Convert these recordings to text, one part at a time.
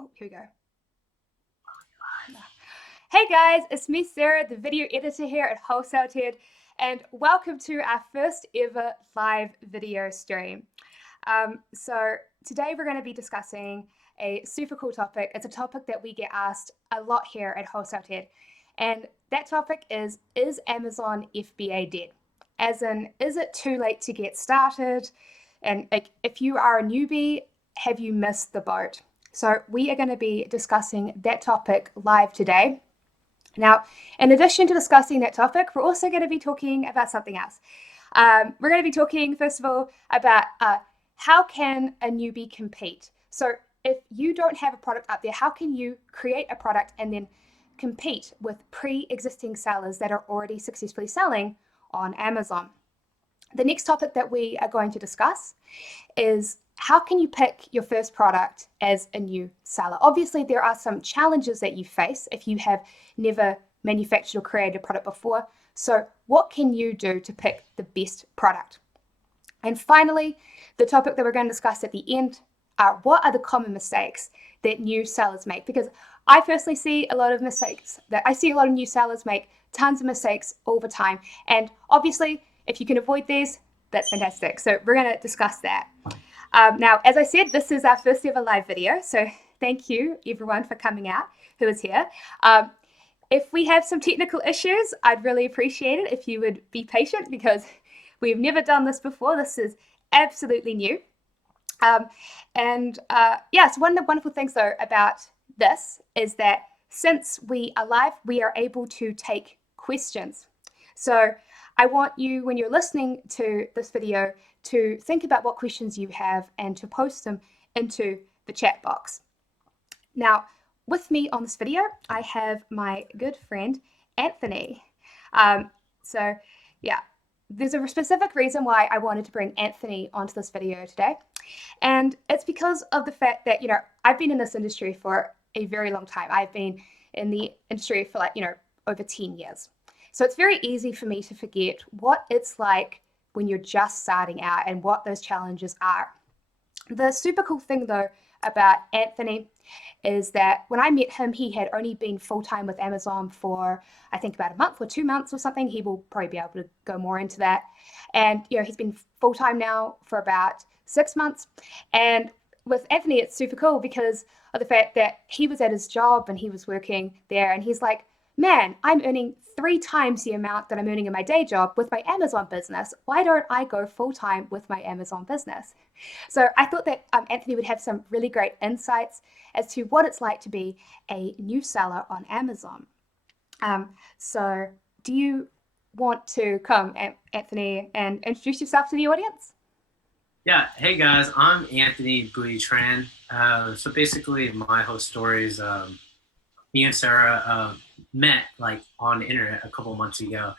Oh, here we go. Hey guys, it's me, Sarah, the video editor here at Wholesale TED, and welcome to our first ever live video stream. So today we're going to be discussing a super cool topic. It's a topic that we get asked a lot here at Wholesale TED, and that topic is Amazon FBA dead? As in, is it too late to get started? And like, if you are a newbie, have you missed the boat? So we are going to be discussing that topic live today. Now, in addition to discussing that topic, we're also going to be talking about something else. We're going to be talking, first of all, about how can a newbie compete? So if you don't have a product up there, how can you create a product and then compete with pre-existing sellers that are already successfully selling on Amazon? The next topic that we are going to discuss is how can you pick your first product as a new seller? Obviously, there are some challenges that you face if you have never manufactured or created a product before. So what can you do to pick the best product? And finally, the topic that we're going to discuss at the end are what are the common mistakes that new sellers make? Because I personally see a lot of mistakes that I see a lot of new sellers make tons of mistakes all the time. And obviously, if you can avoid these, that's fantastic. So we're going to discuss that. Now, as I said, this is our first ever live video. So thank you everyone for coming out who is here. If we have some technical issues, I'd really appreciate it if you would be patient because we've never done this before. This is absolutely new. So one of the wonderful things though about this is that since we are live, we are able to take questions. So I want you, when you're listening to this video, to think about what questions you have and to post them into the chat box. Now, with me on this video, I have my good friend, Anthony. There's a specific reason why I wanted to bring Anthony onto this video today. And it's because of the fact that, I've been in this industry for a very long time. I've been in the industry for over 10 years. So it's very easy for me to forget what it's like when you're just starting out and what those challenges are. The super cool thing though about Anthony is that when I met him, he had only been full-time with Amazon for I think about a month or 2 months or something. He will probably be able to go more into that. And he's been full-time now for about 6 months. And with Anthony, it's super cool because of the fact that he was at his job and he was working there and he's like, man, I'm earning 3 times the amount that I'm earning in my day job with my Amazon business. Why don't I go full-time with my Amazon business? So I thought that Anthony would have some really great insights as to what it's like to be a new seller on Amazon. So do you want to come, Anthony, and introduce yourself to the audience? Yeah, hey guys, I'm Anthony Bui Tran. So basically, my whole story is me and Sarah met on the internet a couple months ago.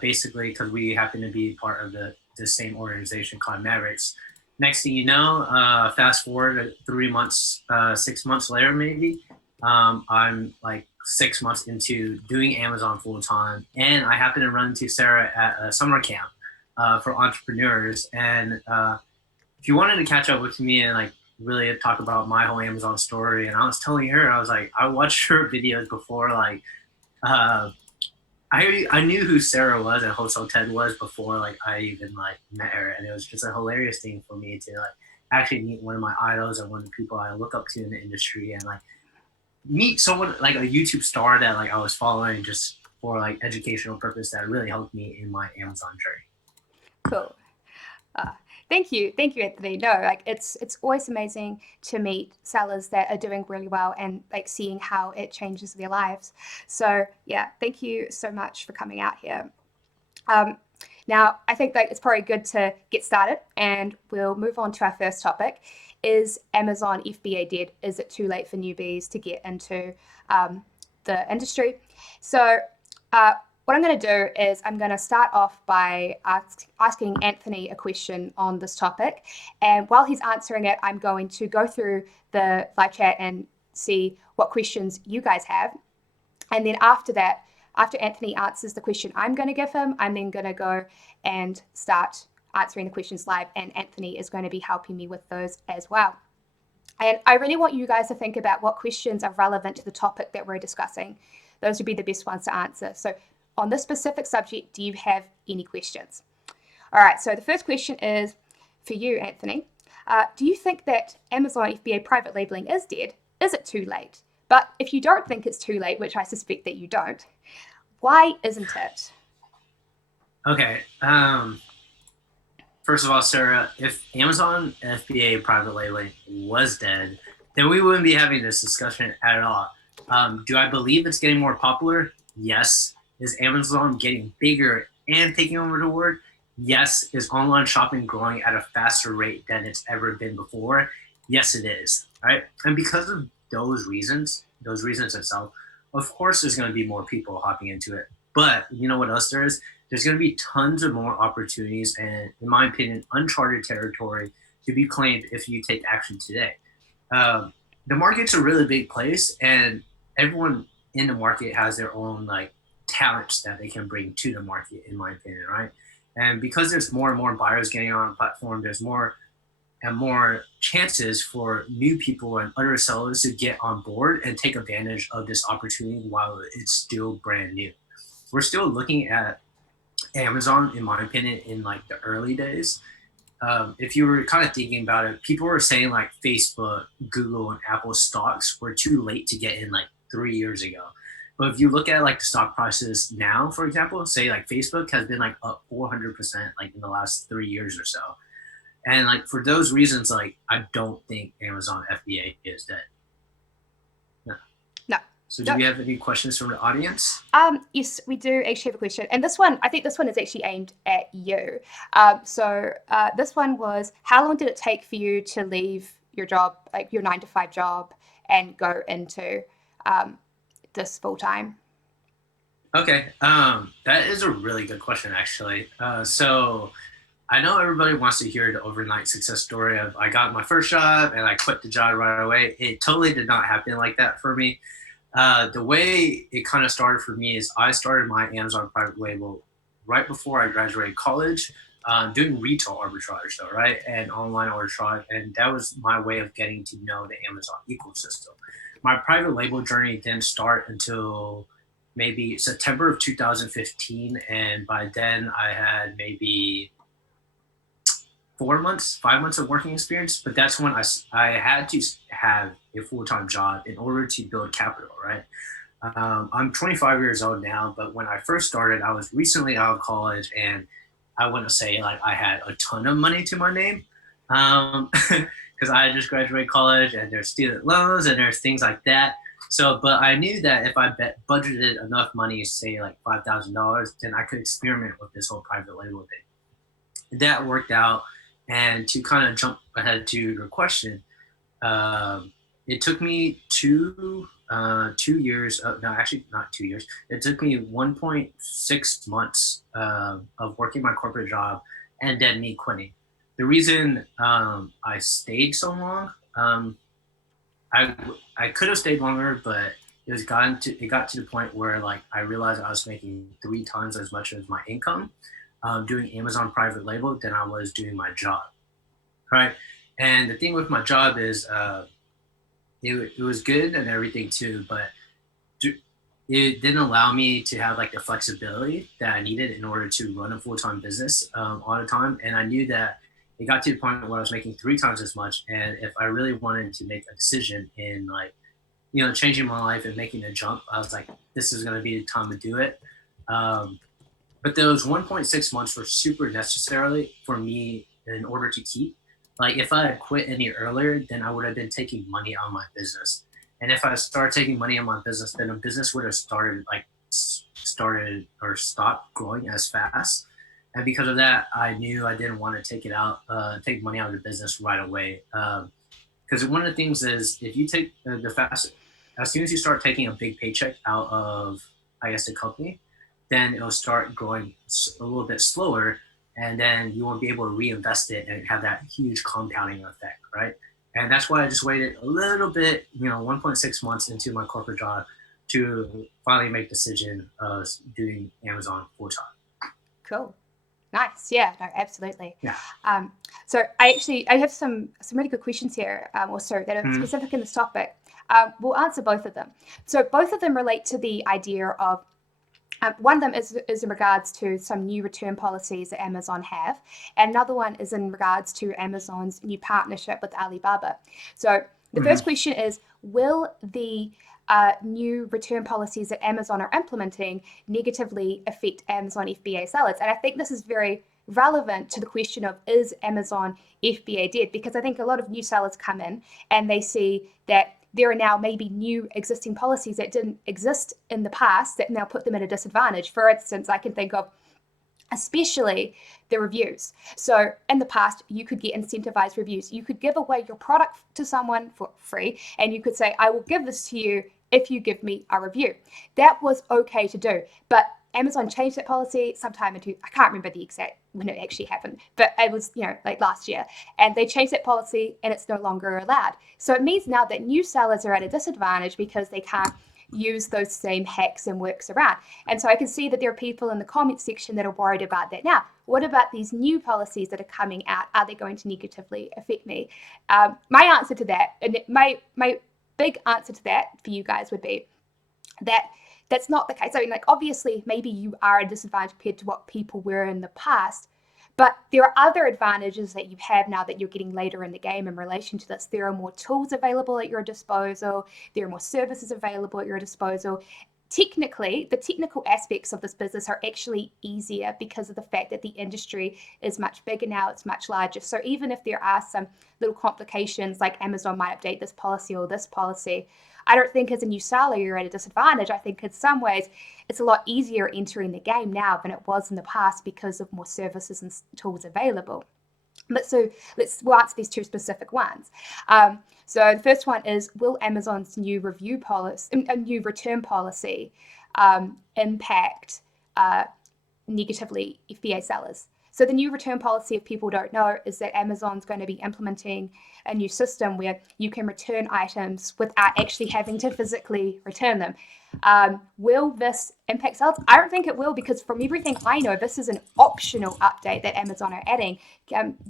Basically, because we happen to be part of the same organization called Mavericks. Next thing you know, fast forward 3 months, 6 months later, maybe I'm 6 months into doing Amazon full time, and I happen to run into Sarah at a summer camp for entrepreneurs. And if you wanted to catch up with me and really talk about my whole Amazon story, and I was telling her, I was like, I watched her videos before, I knew who Sarah was and Wholesale Ted was before I even met her, and it was just a hilarious thing for me to actually meet one of my idols and one of the people I look up to in the industry, and meet someone like a YouTube star that I was following just for educational purpose that really helped me in my Amazon journey. Cool. Thank you, Anthony. No, it's always amazing to meet sellers that are doing really well and seeing how it changes their lives. So yeah, thank you so much for coming out here. Now, I think it's probably good to get started, and we'll move on to our first topic. Is Amazon FBA dead? Is it too late for newbies to get into the industry? So what I'm going to do is I'm going to start off by asking Anthony a question on this topic. And while he's answering it, I'm going to go through the live chat and see what questions you guys have. And then after that, after Anthony answers the question I'm going to give him, I'm then going to go and start answering the questions live. And Anthony is going to be helping me with those as well. And I really want you guys to think about what questions are relevant to the topic that we're discussing. Those would be the best ones to answer. So, on this specific subject, do you have any questions? All right, so the first question is for you, Anthony. Do you think that Amazon FBA private labeling is dead? Is it too late? But if you don't think it's too late, which I suspect that you don't, why isn't it? Okay. First of all, Sarah, if Amazon FBA private labeling was dead, then we wouldn't be having this discussion at all. Do I believe it's getting more popular? Yes. Is Amazon getting bigger and taking over the world? Yes. Is online shopping growing at a faster rate than it's ever been before? Yes, it is. Right. And because of those reasons itself, of course, there's going to be more people hopping into it. But you know what else there is? There's going to be tons of more opportunities and, in my opinion, uncharted territory to be claimed if you take action today. The market's a really big place, and everyone in the market has their own like talents that they can bring to the market, in my opinion, right? And because there's more and more buyers getting on the platform, there's more and more chances for new people and other sellers to get on board and take advantage of this opportunity while it's still brand new. We're still looking at Amazon, in my opinion, in like the early days. If you were kind of thinking about it, people were saying like Facebook, Google, and Apple stocks were too late to get in like 3 years ago. But if you look at like the stock prices now, for example, say like Facebook has been like up 400% like in the last 3 years or so. And like for those reasons, like I don't think Amazon FBA is dead. No. No. So do we have any questions from the audience? Yes, we do actually have a question. And this one, I think this one is actually aimed at you. This one was, how long did it take for you to leave your job, like your 9 to 5 job, and go into this full time? Okay, that is a really good question, actually. So I know everybody wants to hear the overnight success story of I got my first job and I quit the job right away. It totally did not happen like that for me. The way it kind of started for me is I started my Amazon private label right before I graduated college, doing retail arbitrage, though, right? And online arbitrage. And that was my way of getting to know the Amazon ecosystem. My private label journey didn't start until maybe September of 2015. And by then I had maybe 4 months, 5 months of working experience, but that's when I had to have a full-time job in order to build capital, right? I'm 25 years old now, but when I first started, I was recently out of college, and I wouldn't say like I had a ton of money to my name, because I just graduated college, and there's student loans, and there's things like that. So, but I knew that if I budgeted enough money, say like $5,000, then I could experiment with this whole private label thing. That worked out. And to kind of jump ahead to your question, it took me 2 years. No, actually not 2 years. It took me 1.6 months of working my corporate job and then me quitting. The reason I stayed so long, I could have stayed longer, but it got to the point where like I realized I was making 3 times as much as my income doing Amazon private label than I was doing my job, right? And the thing with my job is it was good and everything too, but it didn't allow me to have like the flexibility that I needed in order to run a full-time business all the time. And I knew that it got to the point where I was making 3 times as much. And if I really wanted to make a decision in like, changing my life and making a jump, I was like, this is going to be the time to do it. But those 1.6 months were super necessary for me in order to keep. Like if I had quit any earlier, then I would have been taking money out of my business. And if I started taking money out of my business, then the business would have started or stopped growing as fast. And because of that, I knew I didn't want to take money out of the business right away. Because one of the things is if you take as soon as you start taking a big paycheck out of, I guess, the company, then it'll start growing a little bit slower, and then you won't be able to reinvest it and have that huge compounding effect, right? And that's why I just waited a little bit, 1.6 months into my corporate job to finally make the decision of doing Amazon full time. Cool. Nice. Yeah, no, absolutely. Yeah. So I have some really good questions here, also that are specific in this topic. We'll answer both of them. So both of them relate to the idea of one of them is in regards to some new return policies that Amazon have, and another one is in regards to Amazon's new partnership with Alibaba. So the first question is, will the new return policies that Amazon are implementing negatively affect Amazon FBA sellers? And I think this is very relevant to the question of, is Amazon FBA dead? Because I think a lot of new sellers come in and they see that there are now maybe new existing policies that didn't exist in the past that now put them at a disadvantage. For instance, I can think of especially the reviews. So in the past, you could get incentivized reviews. You could give away your product to someone for free, and you could say, I will give this to you if you give me a review. That was okay to do, but Amazon changed that policy sometime into, I can't remember the exact when it actually happened, but it was, like last year, and they changed that policy and it's no longer allowed. So it means now that new sellers are at a disadvantage because they can't use those same hacks and works around. And so I can see that there are people in the comment section that are worried about that. Now, what about these new policies that are coming out? Are they going to negatively affect me? My answer to that, and my big answer to that for you guys would be that that's not the case. I mean, like, obviously, maybe you are at a disadvantage compared to what people were in the past, but there are other advantages that you have now that you're getting later in the game in relation to this. There are more tools available at your disposal. There are more services available at your disposal. Technically, the technical aspects of this business are actually easier because of the fact that the industry is much bigger now, it's much larger. So even if there are some little complications, like Amazon might update this policy or this policy, I don't think as a new seller you're at a disadvantage. I think in some ways it's a lot easier entering the game now than it was in the past because of more services and tools available. But so we'll answer these two specific ones. So the first one is, will Amazon's new review policy, a new return policy, impact negatively FBA sellers? So the new return policy, if people don't know, is that Amazon's going to be implementing a new system where you can return items without actually having to physically return them. Will this impact sales? I don't think it will, because from everything I know, this is an optional update that Amazon are adding.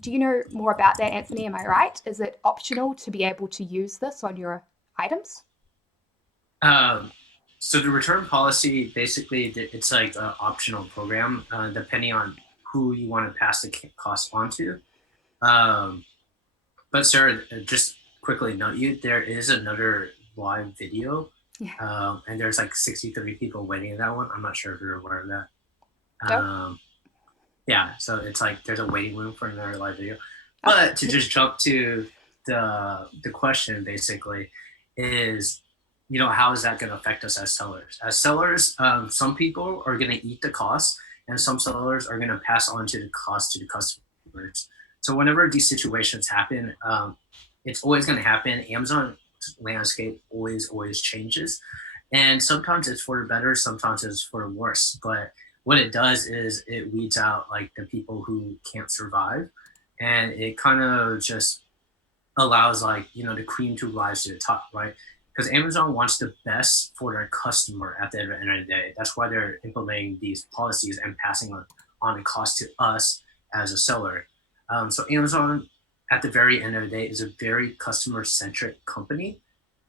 Do you know more about that, Anthony? Am I right? Is it optional to be able to use this on your items? So the return policy, basically, it's like an optional program, depending on who you want to pass the cost on to. But Sarah, just quickly note you, there is another live video, and there's like 63 people waiting in that one. I'm not sure if you're aware of that. Yeah, so it's like there's a waiting room for another live video. But to just jump to the question, basically, is, how is that going to affect us as sellers? As sellers, some people are going to eat the cost, and some sellers are going to pass on to the cost to the customers. So whenever these situations happen, it's always going to happen. Amazon landscape always changes, and sometimes it's for the better, sometimes it's for the worse. But what it does is it weeds out like the people who can't survive, and it kind of just allows the cream to rise to the top, right? Because Amazon wants the best for their customer at the end of the day. That's why they're implementing these policies and passing on the cost to us as a seller. So Amazon, at the very end of the day, is a very customer-centric company,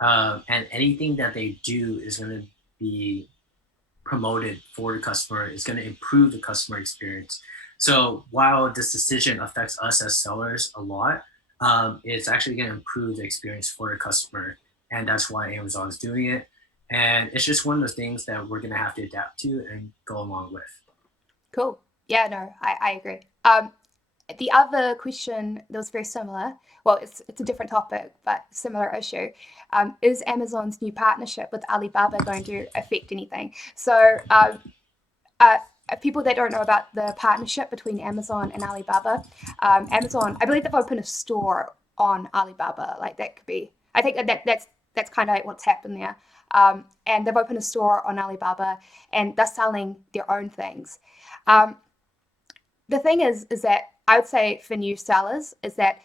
and anything that they do is going to be promoted for the customer. It's going to improve the customer experience. So while this decision affects us as sellers a lot, it's actually going to improve the experience for the customer. And that's why Amazon's doing it. And it's just one of those things that we're going to have to adapt to and go along with. Cool. Yeah, no, I agree. The other question that was very similar, well, it's a different topic, but similar issue, is Amazon's new partnership with Alibaba going to affect anything? So people that don't know about the partnership between Amazon and Alibaba, Amazon, I believe they've opened a store on Alibaba. Like, that could be, I think that's kind of like what's happened there. And they've opened a store on Alibaba, and they're selling their own things. The thing is that I would say for new sellers is that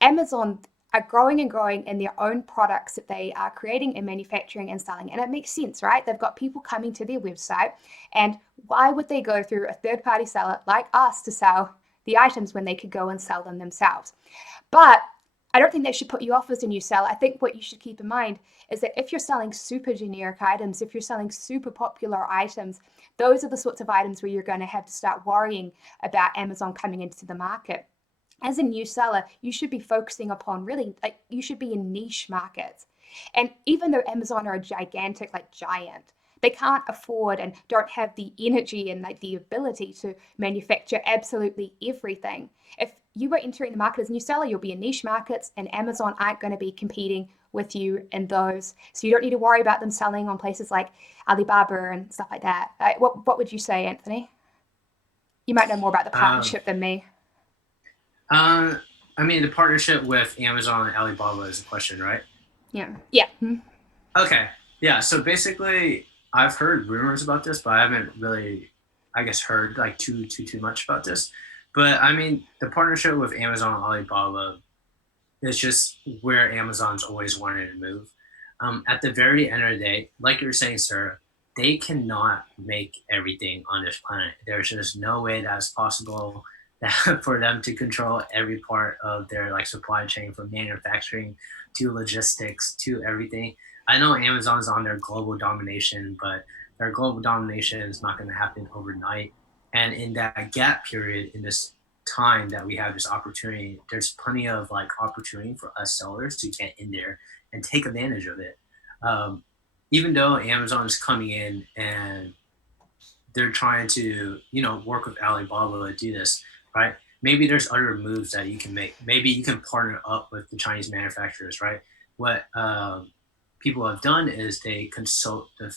Amazon, are growing and growing in their own products that they are creating and manufacturing and selling. And it makes sense, right? They've got people coming to their website. And why would they go through a third-party seller like us to sell the items when they could go and sell them themselves? But I don't think that should put you off as a new seller. I think what you should keep in mind is that if you're selling super generic items, if you're selling super popular items, those are the sorts of items where you're going to have to start worrying about Amazon coming into the market. As a new seller, you should be focusing upon really, like, you should be in niche markets. And even though Amazon are a gigantic, like giant, they can't afford and don't have the energy and like the ability to manufacture absolutely everything. If you were entering the market as a new seller, you'll be in niche markets, and Amazon aren't going to be competing with you in those. So you don't need to worry about them selling on places like Alibaba and stuff like that. What would you say, Anthony? You might know more about the partnership than me. I mean, the partnership with Amazon and Alibaba is a question, right? Yeah. Yeah. Okay. Yeah. So basically, I've heard rumors about this, but I haven't really, I guess, heard like too much about this. But I mean, the partnership with Amazon and Alibaba is just where Amazon's always wanted to move. At the very end of the day, like you're saying, sir, they cannot make everything on this planet. There's just no way that's possible that for them to control every part of their like supply chain, from manufacturing to logistics to everything. I know Amazon's on their global domination, but their global domination is not going to happen overnight. And in that gap period, in this time that we have this opportunity, there's plenty of like opportunity for us sellers to get in there and take advantage of it. Um, Even though Amazon is coming in and they're trying to, work with Alibaba to do this, right? Maybe there's other moves that you can make. Maybe you can partner up with the Chinese manufacturers, right? What people have done is they consult the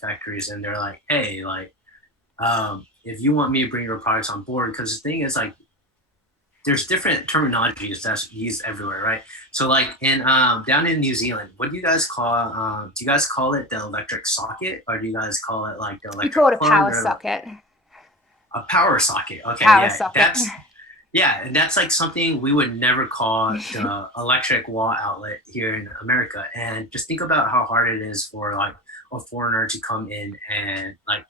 factories, and they're like, hey, like, if you want me to bring your products on board, because the thing is, like, there's different terminologies that's used everywhere, right? So like in down in New Zealand, what do you guys call? Do you guys call it the electric socket, or do you guys call it like the electric? We call it a power socket. A power socket. Okay, power socket. And that's like something we would never call the electric wall outlet here in America. And just think about how hard it is for like a foreigner to come in and like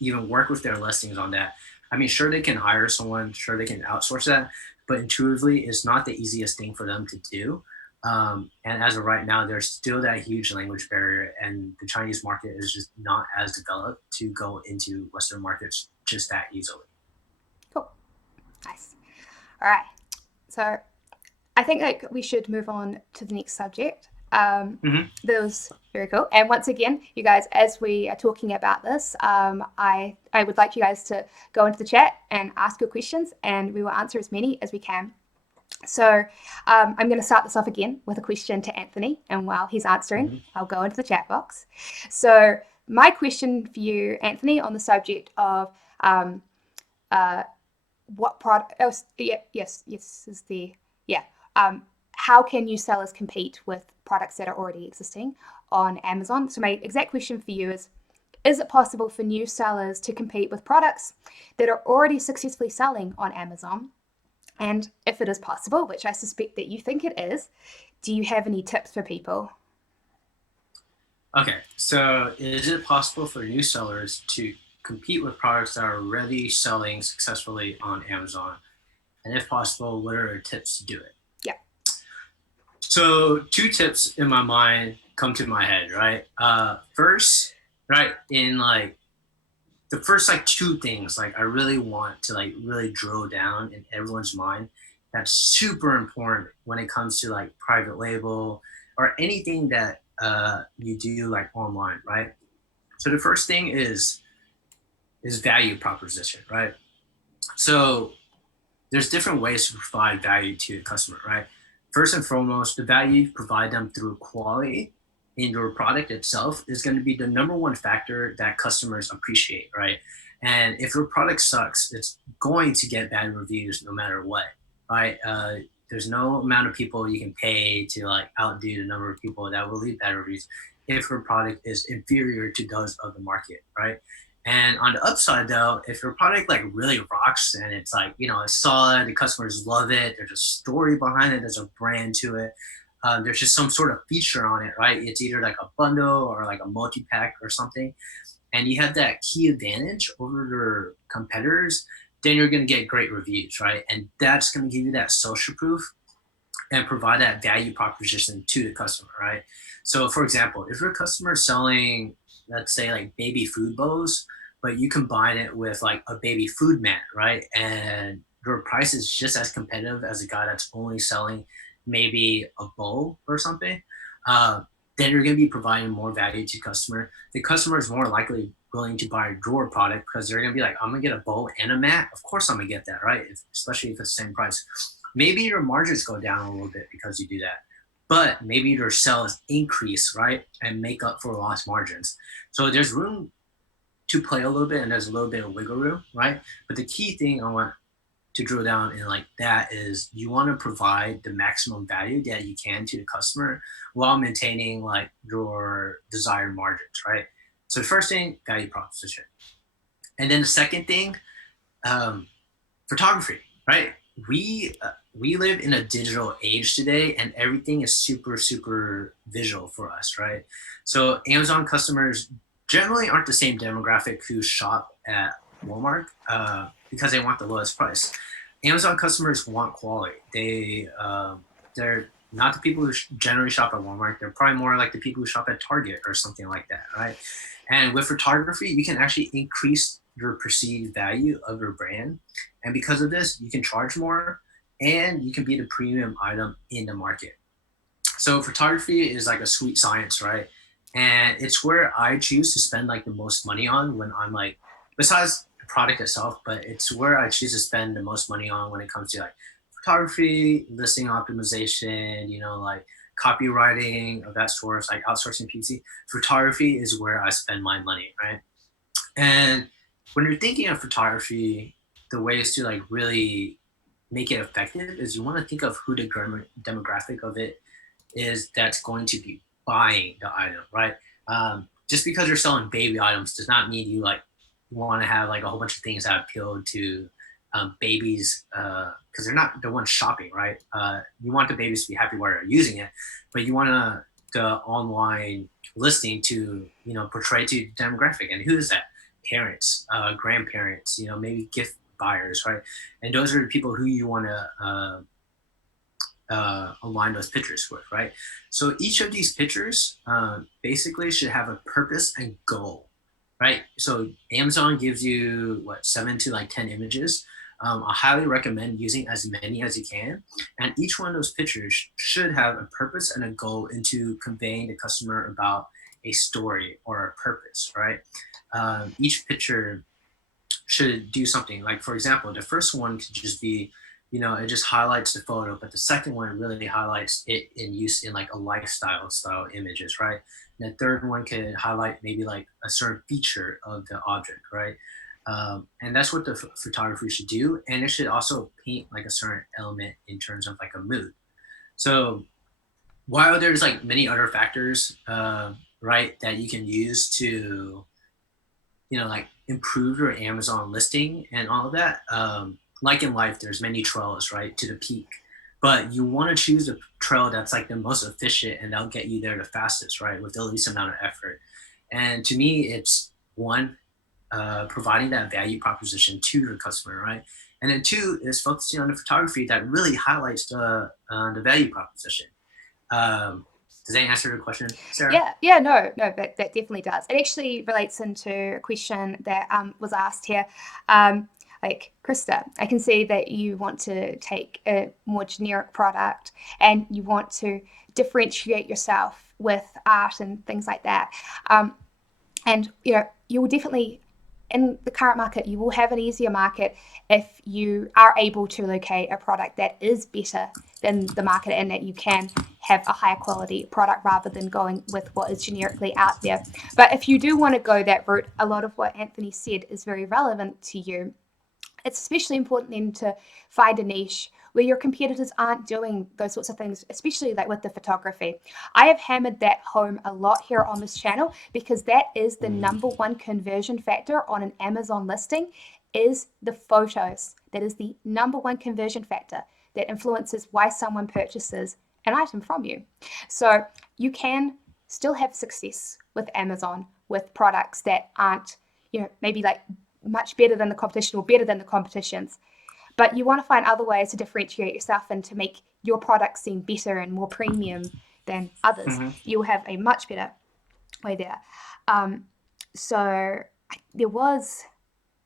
even work with their listings on that. I mean, sure, they can hire someone, sure, they can outsource that, but intuitively, it's not the easiest thing for them to do. And as of right now, there's still that huge language barrier, and the Chinese market is just not as developed to go into Western markets just that easily. Cool. Nice. All right. So I think like we should move on to the next subject. That was very cool. And once again, you guys, as we are talking about this, I would like you guys to go into the chat and ask your questions, and we will answer as many as we can. So I'm going to start this off again with a question to Anthony, and while he's answering, I'll go into the chat box. So my question for you, Anthony, on the subject of what product? Oh, yes, is the how can new sellers compete with products that are already existing on Amazon? So my exact question for you is it possible for new sellers to compete with products that are already successfully selling on Amazon? And if it is possible, which I suspect that you think it is, do you have any tips for people? Okay, so is it possible for new sellers to compete with products that are already selling successfully on Amazon? And if possible, what are tips to do it? Yeah. So 2 tips in my mind come to my head, right? First, right, in like the first like 2 things, like I really want to like really drill down in everyone's mind. That's super important when it comes to like private label or anything that you do like online, right? So the first thing is value proposition, right? So there's different ways to provide value to the customer, right? First and foremost, the value you provide them through quality in your product itself is going to be the number one factor that customers appreciate, right? And if your product sucks, it's going to get bad reviews no matter what, right? There's no amount of people you can pay to like outdo the number of people that will leave bad reviews if your product is inferior to those of the market, right? And on the upside though, if your product like really rocks and it's like, it's solid, the customers love it, there's a story behind it, there's a brand to it, there's just some sort of feature on it, right? It's either like a bundle or like a multi-pack or something, and you have that key advantage over your competitors, then you're going to get great reviews, right? And that's going to give you that social proof and provide that value proposition to the customer, right? So, for example, if your customer is selling, let's say, like baby food bowls, but you combine it with like a baby food mat, right? And your price is just as competitive as a guy that's only selling maybe a bowl or something, uh, then you're going to be providing more value to customer. The customer is more likely willing to buy your product because they're going to be like, I'm going to get a bowl and a mat. Of course, I'm going to get that, right? Especially if it's the same price. Maybe your margins go down a little bit because you do that, but maybe your sales increase, right, and make up for lost margins. So there's room to play a little bit, and there's a little bit of wiggle room, right? But the key thing I want to drill down in like that is you want to provide the maximum value that you can to the customer while maintaining like your desired margins, right? So the first thing, value proposition, and then the second thing, um, photography, right? We live in a digital age today, and everything is super visual for us, right? So Amazon customers generally aren't the same demographic who shop at Walmart because they want the lowest price. Amazon customers want quality. They're not the people who generally shop at Walmart. They're probably more like the people who shop at Target or something like that, right? And with photography, you can actually increase your perceived value of your brand, and because of this, you can charge more and you can be the premium item in the market. So photography is like a sweet science, right? And it's where I choose to spend like the most money on when I'm like, besides the product itself, but it's where I choose to spend the most money on when it comes to like photography, listing optimization, like copywriting of that sort, like outsourcing PC. Photography is where I spend my money, right? And when you're thinking of photography, the ways to like really make it effective is you want to think of who the demographic of it is that's going to be buying the item, right? Just because you're selling baby items does not mean you like want to have like a whole bunch of things that appeal to babies because they're not the ones shopping, right? You want the babies to be happy while they're using it, but you want the online listing to portray to the demographic. And who is that? Parents, grandparents, maybe gift buyers, right? And those are the people who you want to align those pictures with, right? So each of these pictures basically should have a purpose and goal, right? So Amazon gives you what, 7 to like 10 images. I highly recommend using as many as you can, and each one of those pictures should have a purpose and a goal into conveying the customer about a story or a purpose, right? Each picture should do something. Like, for example, the first one could just be, it just highlights the photo, but the second one really highlights it in use in like a lifestyle style images, right? And the third one could highlight maybe like a certain feature of the object, right? And that's what the photography should do. And it should also paint like a certain element in terms of like a mood. So while there's like many other factors, right, that you can use to like improve your Amazon listing and all of that. Like in life, there's many trails, right, to the peak, but you want to choose a trail that's like the most efficient and that'll get you there the fastest, right, with the least amount of effort. And to me, it's one, providing that value proposition to your customer, right, and then two is focusing on the photography that really highlights the value proposition. Does that answer the question, Sarah? Yeah, no, that definitely does. It actually relates into a question that was asked here. Like, Krista, I can see that you want to take a more generic product and you want to differentiate yourself with art and things like that. And you will definitely, in the current market, you will have an easier market if you are able to locate a product that is better than the market and that you can have a higher quality product rather than going with what is generically out there. But if you do want to go that route, a lot of what Anthony said is very relevant to you. It's especially important then to find a niche where your competitors aren't doing those sorts of things, especially like with the photography. I have hammered that home a lot here on this channel because that is the number one conversion factor on an Amazon listing is the photos. That is the number one conversion factor that influences why someone purchases an item from you. So you can still have success with Amazon with products that aren't, maybe like much better than the competition or better than the competitions. But you want to find other ways to differentiate yourself and to make your product seem better and more premium than others. You'll have a much better way there. So there was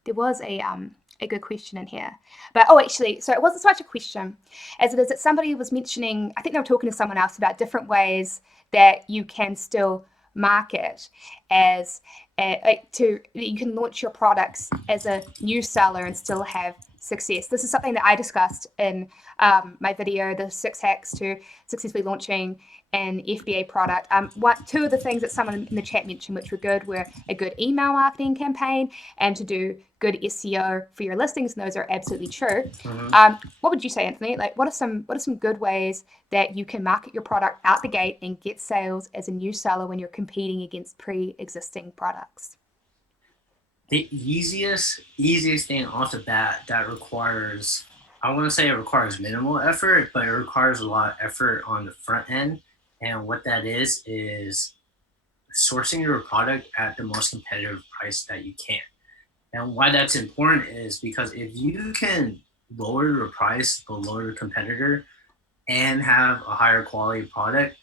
a good question in here. But actually, so it wasn't so much a question as it is that somebody was mentioning, I think they were talking to someone else about different ways that you can still market as you can launch your products as a new seller and still have success. This is something that I discussed in my video, the 6 hacks to successfully launching an FBA product. Two of the things that someone in the chat mentioned which were good were a good email marketing campaign and to do good SEO for your listings, and those are absolutely true. What would you say, Anthony? Like, what are some good ways that you can market your product out the gate and get sales as a new seller when you're competing against pre-existing products? The easiest thing off the bat that requires, I want to say it requires minimal effort, but it requires a lot of effort on the front end. And what that is sourcing your product at the most competitive price that you can. And why that's important is because if you can lower your price below your competitor and have a higher quality product,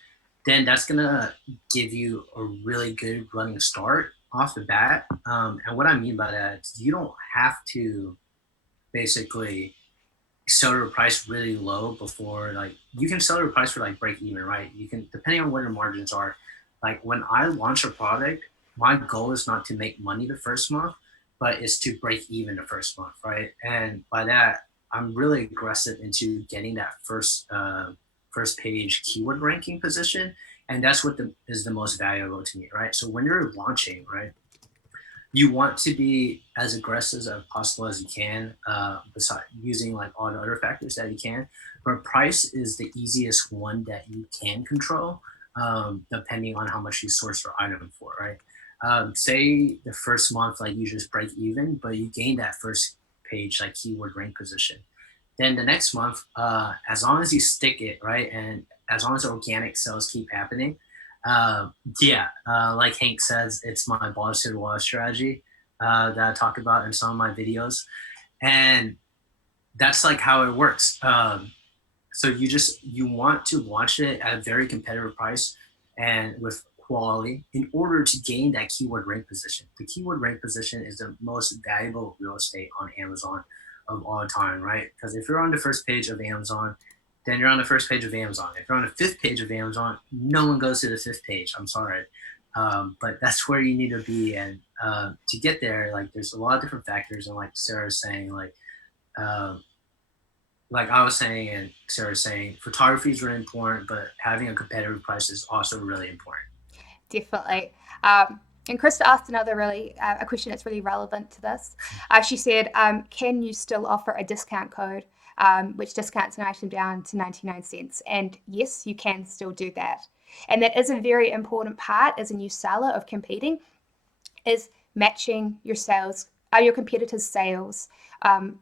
then that's gonna give you a really good running start off the bat. And what I mean by that is you don't have to basically sell your price really low before, like, you can sell your price for like break even, right? You can, depending on what your margins are. Like when I launch a product, my goal is not to make money the first month, but it's to break even the first month, right? And by that, I'm really aggressive into getting that first page keyword ranking position, and that's what is the most valuable to me, right? So when you're launching, right, you want to be as aggressive as possible as you can, besides using like all the other factors that you can. But price is the easiest one that you can control, depending on how much you source your item for, right? Say the first month, like you just break even, but you gain that first page like keyword rank position. Then the next month, as long as you stick it, right, and as long as organic sales keep happening, like Hank says, it's my balls to the wall strategy that I talk about in some of my videos, and that's like how it works. So you want to launch it at a very competitive price and with quality in order to gain that keyword rank position. The keyword rank position is the most valuable real estate on Amazon of all time, right? Because if you're on the first page of Amazon, then you're on the first page of Amazon. If you're on the 5th page of Amazon, no one goes to the 5th page. I'm sorry. But that's where you need to be. And to get there, like there's a lot of different factors. And like Sarah's saying, like I was saying and Sarah's saying, photography is really important, but having a competitive price is also really important. Definitely. And Krista asked another a question that's really relevant to this. She said, can you still offer a discount code which discounts an item down to 99 cents? And yes, you can still do that. And that is a very important part as a new seller of competing, is matching your sales, your competitors' sales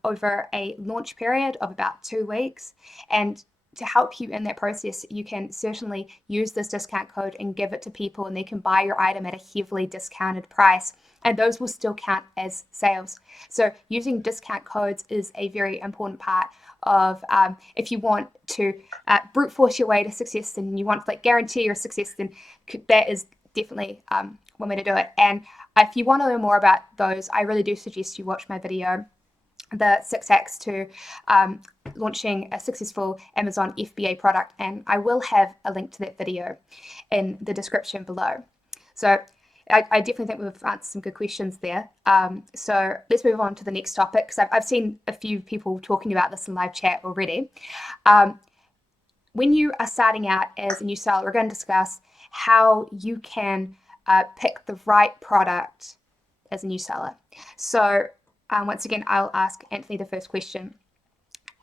over a launch period of about 2 weeks. And to help you in that process, you can certainly use this discount code and give it to people, and they can buy your item at a heavily discounted price, and those will still count as sales. So using discount codes is a very important part of if you want to brute force your way to success and you want to like guarantee your success, then that is definitely one way to do it. And if you want to learn more about those, I really do suggest you watch my video, the 6 hacks to launching a successful Amazon FBA product, and I will have a link to that video in the description below. So I definitely think we've answered some good questions there. So let's move on to the next topic, because I've seen a few people talking about this in live chat already. When you are starting out as a new seller, we're going to discuss how you can pick the right product as a new seller. So Once again, I'll ask Anthony the first question.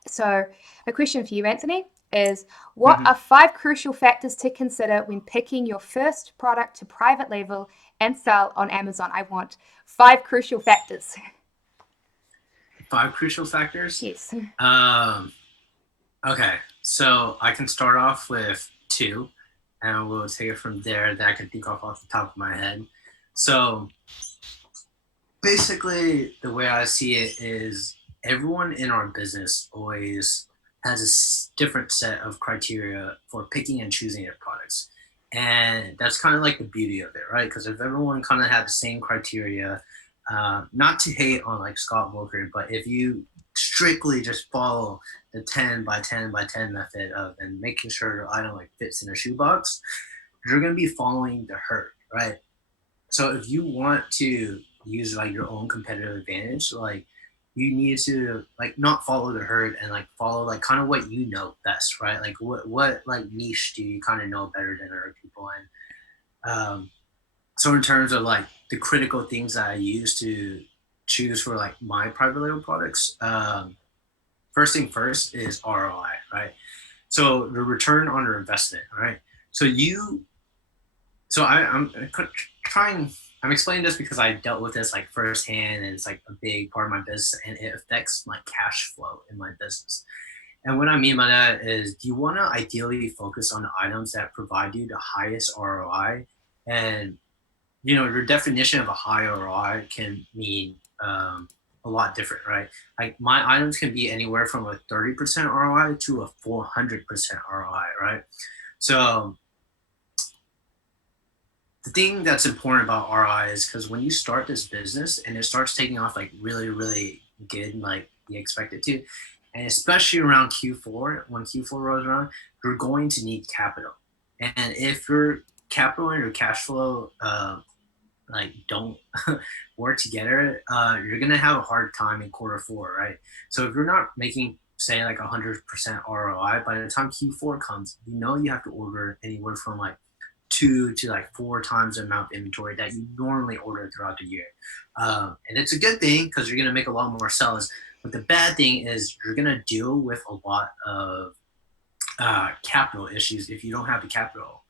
So, a question for you, Anthony, is what are 5 crucial factors to consider when picking your first product to private label and sell on Amazon? I want 5 crucial factors. 5 crucial factors? Yes. Okay, so I can start off with 2, and we'll take it from there that I can think off the top of my head. So basically, the way I see it is everyone in our business always has a different set of criteria for picking and choosing their products. And that's kind of like the beauty of it, right? Because if everyone kind of had the same criteria, not to hate on like Scott Walker, but if you strictly just follow the 10 by 10 by 10 method of and making sure your item like fits in a shoebox, you're going to be following the herd, right? So if you want to use like your own competitive advantage, like you need to like not follow the herd and like follow like kind of what you know best, right? Like what like niche do you kind of know better than other people? And so in terms of like the critical things that I use to choose for like my private label products, first thing first is ROI, right? So the return on your investment, right? So I'm trying. I'm explaining this because I dealt with this like firsthand, and it's like a big part of my business, and it affects my cash flow in my business. And what I mean by that is, you want to ideally focus on the items that provide you the highest ROI, and your definition of a high ROI can mean a lot different, right? Like my items can be anywhere from a 30% ROI to a 400% ROI, right? So the thing that's important about ROI is because when you start this business and it starts taking off like really, really good, like you expect it to, and especially around Q4, when Q4 rolls around, you're going to need capital. And if your capital and your cash flow like don't work together, you're gonna have a hard time in Q4, right? So if you're not making say like 100% ROI, by the time Q4 comes, you have to order anywhere from like 2 to like 4 times the amount of inventory that you normally order throughout the year. And it's a good thing because you're going to make a lot more sales. But the bad thing is you're going to deal with a lot of capital issues if you don't have the capital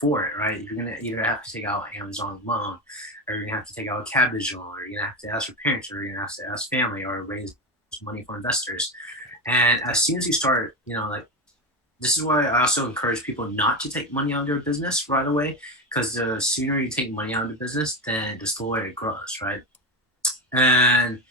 for it, right? You're going to either have to take out Amazon loan, or you're going to have to take out a cabbage loan, or you're going to have to ask your parents, or you're going to have to ask family, or raise money for investors. And as soon as you start, like, this is why I also encourage people not to take money out of their business right away, because the sooner you take money out of the business, then the slower it grows, right? And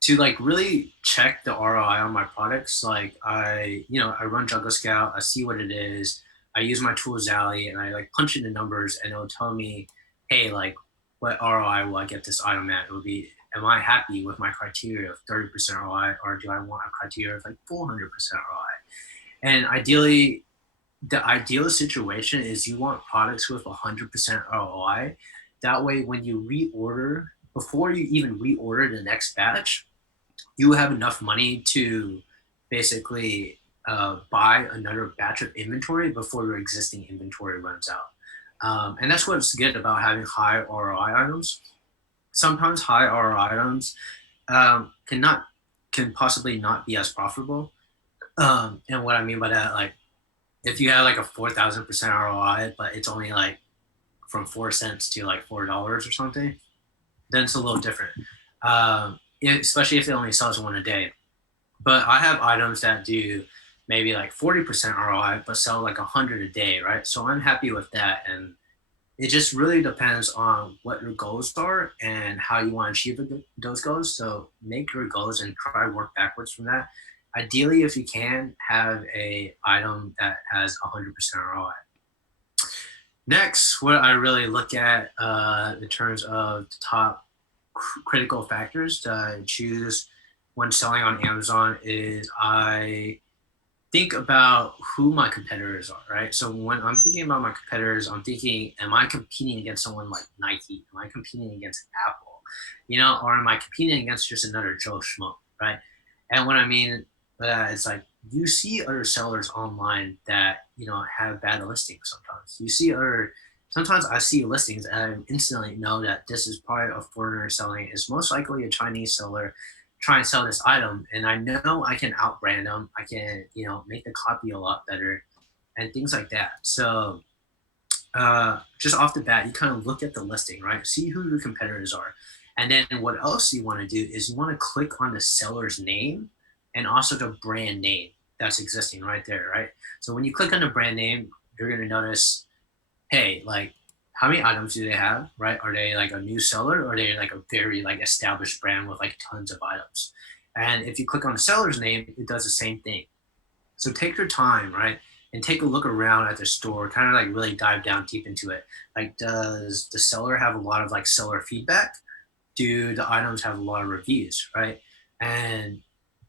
to like really check the ROI on my products, like I run Jungle Scout, I see what it is, I use my tool Zally, and I like punch in the numbers, and it'll tell me, hey, like what ROI will I get this item at? It will be, am I happy with my criteria of 30% ROI, or do I want a criteria of like 400% ROI? And ideally, the ideal situation is you want products with 100% ROI. That way, when you reorder, before you even reorder the next batch, you have enough money to basically buy another batch of inventory before your existing inventory runs out. And that's what's good about having high ROI items. Sometimes high ROI items can possibly not be as profitable. And what I mean by that, like if you have like a 4,000% ROI, but it's only like from 4 cents to like $4 or something, then it's a little different. Especially if it only sells one a day. But I have items that do maybe like 40% ROI, but sell like 100 a day, right? So I'm happy with that. And it just really depends on what your goals are and how you want to achieve those goals. So make your goals and try to work backwards from that. Ideally, if you can, have a item that has 100% ROI. Next, what I really look at in terms of the top critical factors to choose when selling on Amazon is I think about who my competitors are, right? So when I'm thinking about my competitors, I'm thinking, am I competing against someone like Nike? Am I competing against Apple? Or am I competing against just another Joe Schmo, right? And what I mean it's like you see other sellers online that have bad listings sometimes. You see other sometimes I see listings and I instantly know that this is probably a foreigner selling. It's most likely a Chinese seller trying to sell this item, and I know I can outbrand them. I can, make the copy a lot better and things like that. So just off the bat, you kind of look at the listing, right? See who your competitors are. And then what else you want to do is you want to click on the seller's name and also the brand name that's existing right there, right? So when you click on the brand name, you're going to notice, hey, like, how many items do they have, right? Are they like a new seller, or are they like a very like established brand with like tons of items? And if you click on the seller's name, it does the same thing. So take your time, right? And take a look around at the store, kind of like really dive down deep into it. Like, does the seller have a lot of like seller feedback? Do the items have a lot of reviews, right? And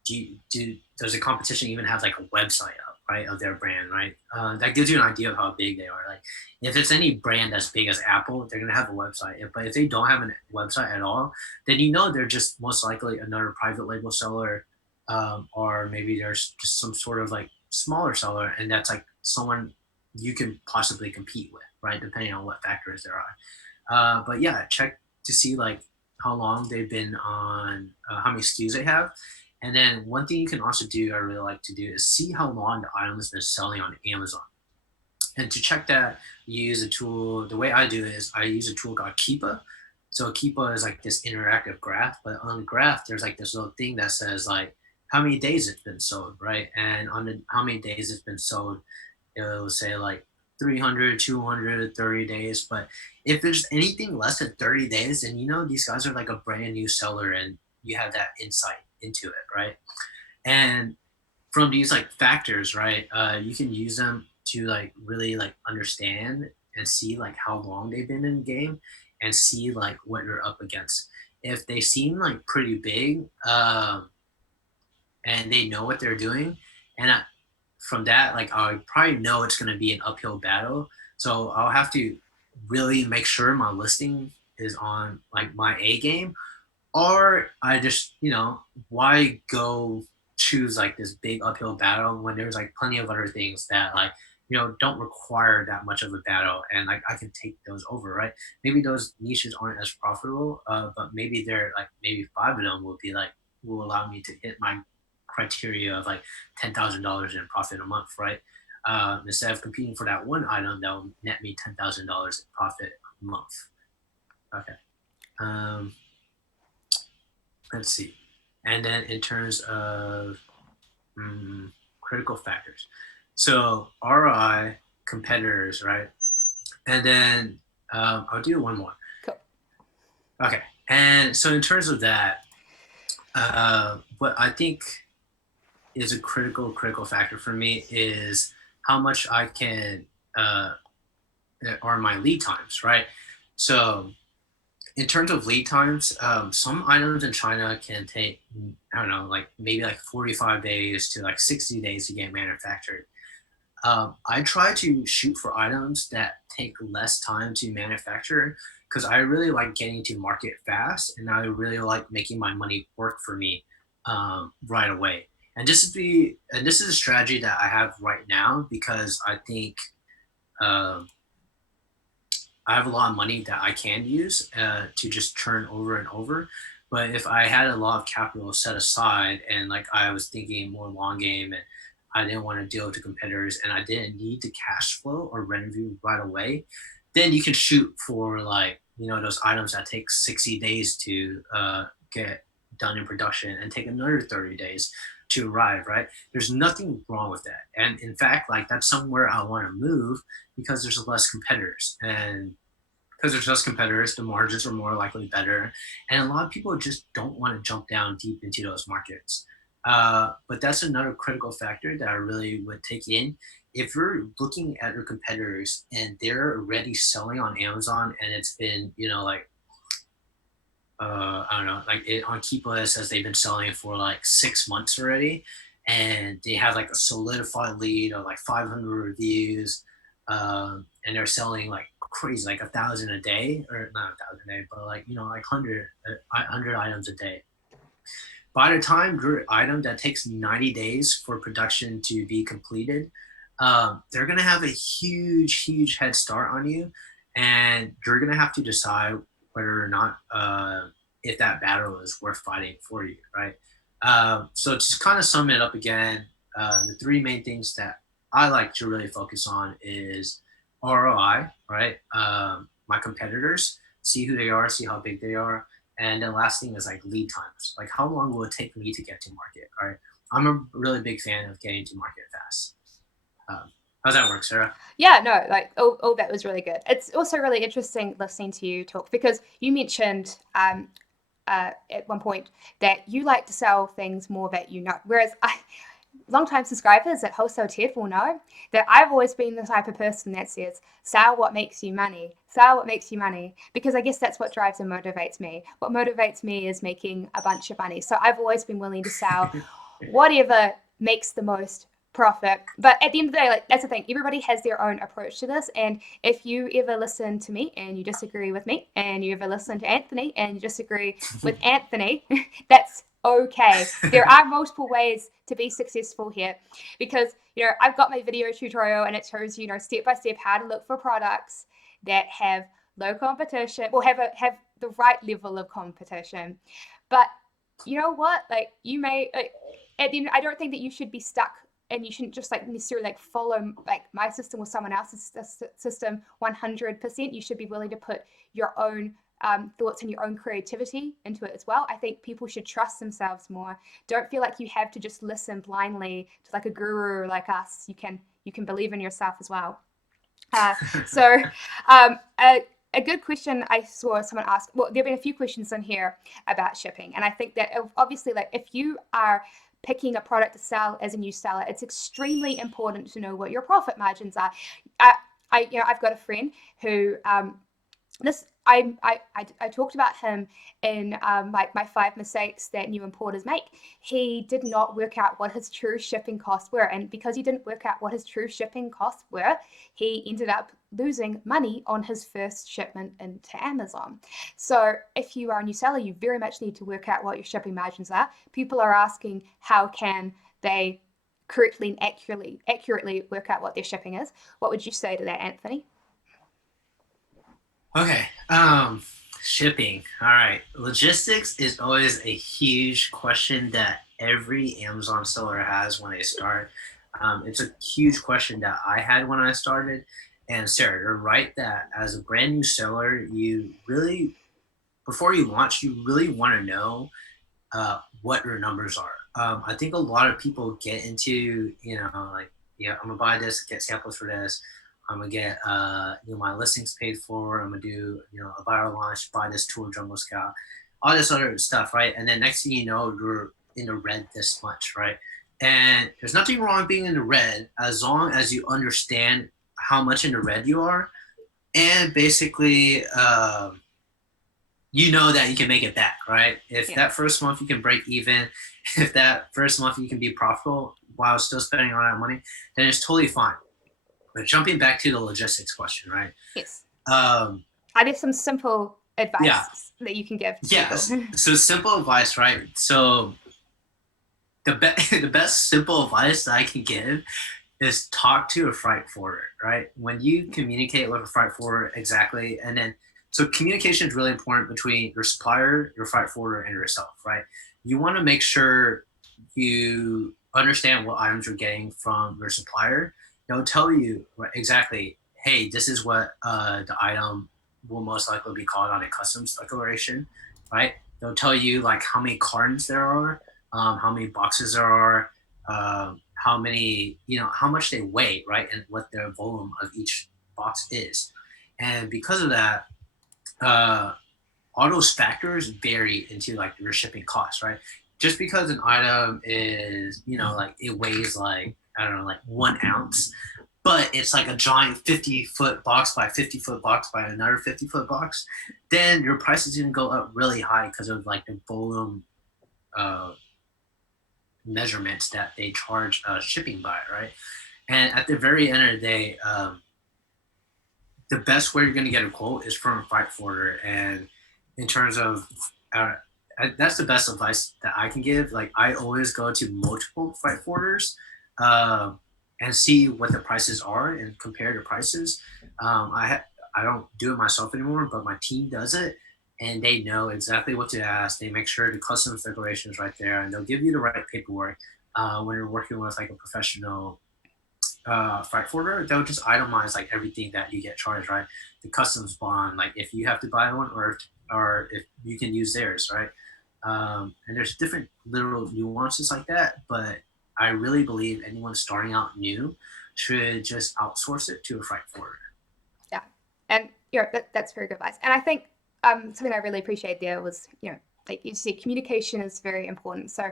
does the competition even have like a website up, right, of their brand, right? That gives you an idea of how big they are. Like, if it's any brand as big as Apple, they're gonna have a website. But if they don't have a website at all, then they're just most likely another private label seller, or maybe there's just some sort of like smaller seller, and that's like someone you can possibly compete with, right? Depending on what factors there are. But yeah, check to see like how long they've been on, how many SKUs they have. And then one thing you can also do, I really like to do, is see how long the item has been selling on Amazon. And to check that, you use a tool. The way I do it is I use a tool called Keepa. So Keepa is like this interactive graph, but on the graph, there's like this little thing that says like how many days it's been sold, right? And on the how many days it's been sold, it will say like 300, 230 days. But if there's anything less than 30 days, then these guys are like a brand new seller, and you have that insight into it, right? And from these like factors, right, you can use them to like really like understand and see like how long they've been in the game, and see like what you're up against. If they seem like pretty big, and they know what they're doing, and from that, like, I probably know it's going to be an uphill battle. So I'll have to really make sure my listing is on like my A game, or I just, why go choose like this big uphill battle when there's like plenty of other things that like, don't require that much of a battle, and like I can take those over, right? Maybe those niches aren't as profitable, but maybe they're like, maybe five of them will allow me to hit my criteria of like $10,000 in profit a month, right? Instead of competing for that one item that will net me $10,000 in profit a month. Okay. Um, let's see. And then in terms of critical factors, so ROI, competitors, right? And then I'll do one more. Cool. Okay. And so in terms of that, what I think is a critical factor for me is how much I can, are my lead times, right? So in terms of lead times, some items in China can take, I don't know, like maybe like 45 days to like 60 days to get manufactured. I try to shoot for items that take less time to manufacture, because I really like getting to market fast, and I really like making my money work for me, right away. And this is a strategy that I have right now, because I think, um, I have a lot of money that I can use, to just churn over and over. But if I had a lot of capital set aside, and like I was thinking more long game, and I didn't want to deal with the competitors, and I didn't need the cash flow or revenue right away, then you can shoot for like, those items that take 60 days to get done in production, and take another 30 days to arrive, right? There's nothing wrong with that. And in fact, like, that's somewhere I want to move, because there's less competitors. And because there's less competitors, the margins are more likely better. And a lot of people just don't want to jump down deep into those markets. But that's another critical factor that I really would take in. If you're looking at your competitors and they're already selling on Amazon, and it's been, like, I don't know, like on Keepa, it says they've been selling for like 6 months already, and they have like a solidified lead of like 500 reviews, and they're selling like crazy, like 1,000 a day, or not 1,000 a day, but like, like 100 items a day. By the time your item that takes 90 days for production to be completed, they're gonna have a huge head start on you, and you're gonna have to decide whether or not if that battle is worth fighting for you, right? So to kind of sum it up again, the three main things that I like to really focus on is ROI, right? My competitors, see who they are, see how big they are, and the last thing is like lead times, like how long will it take me to get to market, right? I'm a really big fan of getting to market fast. How's that work, Sarah? Yeah, no, like all that was really good. It's also really interesting listening to you talk because you mentioned at one point that you like to sell things more that you know, whereas long-time subscribers at Wholesale Ted will know that I've always been the type of person that says, sell what makes you money, sell what makes you money, because I guess that's what drives and motivates me. What motivates me is making a bunch of money. So I've always been willing to sell whatever makes the most profit. But at the end of the day, like that's the thing, everybody has their own approach to this. And if you ever listen to me and you disagree with me, and you ever listen to Anthony and you disagree with Anthony, that's okay. There are multiple ways to be successful here, because I've got my video tutorial and it shows you step by step how to look for products that have low competition, or have the right level of competition. But you know what, like you may at the end, I don't think that you should be stuck, and you shouldn't just like necessarily like follow like my system or someone else's system 100%. You should be willing to put your own thoughts and your own creativity into it as well. I think people should trust themselves more. Don't feel like you have to just listen blindly to like a guru like us. You can believe in yourself as well. So a good question I saw someone ask, well, there have been a few questions in here about shipping. And I think that obviously, like if you are picking a product to sell as a new seller, it's extremely important to know what your profit margins are. I've got a friend who this I talked about him in like my 5 mistakes that new importers make. He did not work out what his true shipping costs were, and because he didn't work out what his true shipping costs were, he ended up losing money on his first shipment into Amazon. So if you are a new seller, you very much need to work out what your shipping margins are. People are asking how can they correctly and accurately work out what their shipping is. What would you say to that, Anthony? Okay. Shipping. All right. Logistics is always a huge question that every Amazon seller has when they start. It's a huge question that I had when I started. And Sarah, you're right that as a brand new seller, you really, before you launch, you really want to know what your numbers are. I think a lot of people get into, like, yeah, I'm gonna buy this, get samples for this. I'm gonna get, my listings paid for. I'm gonna do, a viral launch, buy this tool, Jungle Scout, all this other stuff, right? And then next thing you know, you're in the red this much, right? And there's nothing wrong being in the red as long as you understand how much in the red you are, and basically, you know that you can make it back, right? If that first month you can break even, if that first month you can be profitable while still spending all that money, then it's totally fine. But jumping back to the logistics question, right? Yes. I have some simple advice that you can give to people. So simple advice, right? So the best simple advice that I can give is talk to a freight forwarder, right? When you communicate with a freight forwarder exactly, and then so communication is really important between your supplier, your freight forwarder, and yourself, right? You want to make sure you understand what items you're getting from your supplier. They'll tell you exactly, hey, this is what the item will most likely be called on a customs declaration, right? They'll tell you like how many cartons there are, how many boxes there are, how many, how much they weigh, right? And what the volume of each box is. And because of that, all those factors vary into like your shipping costs, right? Just because an item is, like it weighs like, I don't know, like 1 ounce, but it's like a giant 50-foot box by 50-foot box by another 50-foot box, then your price is going to go up really high because of like the volume measurements that they charge shipping by, right? And at the very end of the day, the best way you're going to get a quote is from a freight forwarder. And in terms of, that's the best advice that I can give. Like I always go to multiple freight forwarders and see what the prices are and compare the prices. I don't do it myself anymore, but my team does it, and they know exactly what to ask. They make sure the customs declaration is right there, and they'll give you the right paperwork. When you're working with like a professional freight forwarder, they'll just itemize like everything that you get charged, right? The customs bond, like if you have to buy one, or if you can use theirs, right? And there's different little nuances like that, but I really believe anyone starting out new should just outsource it to a freight forwarder. Yeah, and that's very good advice. And I think something I really appreciate there was, like you see, communication is very important. So